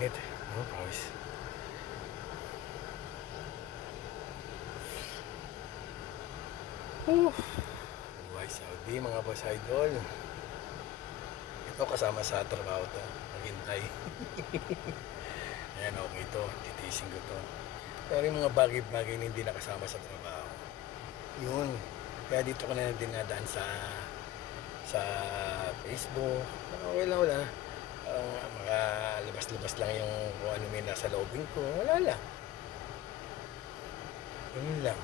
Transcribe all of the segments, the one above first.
Init. Oh, pawis. Buhay Saudi, mga boss idol. Ito kasama sa trabaho to. Maghintay. Ayan, okay to. Titising ko to. Pero yung mga bagay-bagay na hindi nakasama sa trabaho. Yun. Kaya dito ko na dinadaan sa Facebook. Okay lang, wala. Makalabas-labas lang yung kung ano may nasa loobin ko. Wala lang. Yun lang.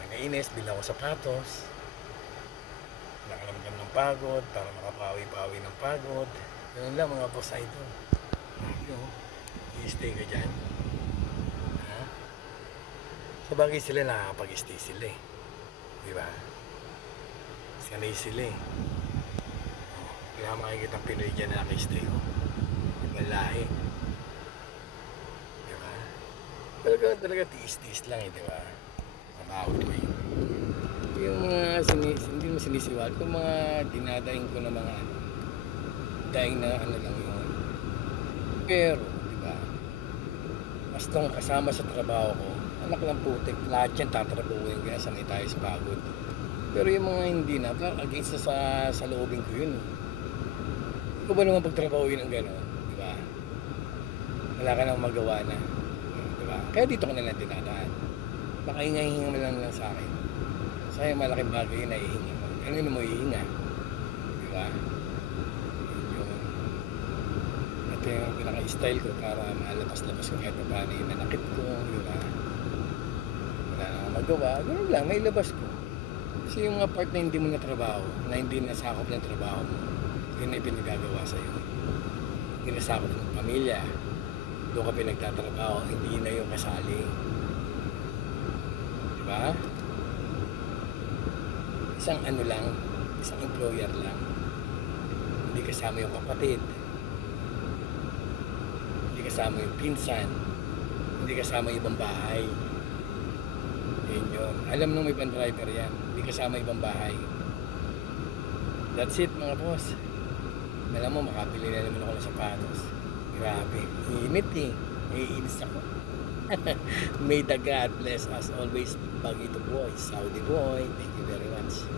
Pag nainis, bilang ko sapatos. Nakaramdam ng pagod para makapawi-pawi ng pagod. Yun lang mga boss idol. Yun. I-stay ka dyan. Ha? Sa bagay sila nakakapag-stay sila eh. Diba? Sanay sila eh. Kaya makikita ang Pinoy dyan na naka-stay ko. Ibang lahi. Diba? Talaga tiis-tiis lang eh, diba? Mabawad ko eh. Yung mga hindi mo sinisiwal, kung mga dinadaing ko na mga daing na ano lang yun. Pero, diba? Mas nung kasama sa trabaho ko, anak lang putik, lahat yan tatrabuhin kaya sanay tayo sa pagod. Pero yung mga hindi na, against sa loobin ko yun. Ikaw ba naman pagtrabahuin ang gano'n? Diba? Wala ka nang magawa na. Diba? Kaya dito ko na lang dinadaan. Baka hinga-hinga mo lang sa akin. Sa'yo malaking bagay yun na ihinga mo. Kanino mo ihinga? Diba? Ito yung pinaka-style ko para malabas-labas ko kahit paano yung nanakit ko. Diba? Wala nang magawa. Ganun lang, may labas ko. Kasi yung mga part na hindi mo na trabaho, na hindi nasakop ng trabaho mo, yun na ipinagagawa sa'yo. Hindi nasakop ng pamilya, doon ka pinagtatrabaho, hindi na yung kasali. Diba? Isang ano lang, isang employer lang. Hindi kasama yung kapatid. Hindi kasama yung pinsan. Hindi kasama yung ibang bahay. Yun yun. Alam nung may pan-driver yan. Hindi kasama ibang bahay. That's it mga boss. Alam mo, makabili na naman ako ng sapatos. Grabe. Init eh. Iinis ako. May the God bless us always. Bagito boy. Saudi boy. Thank you very much.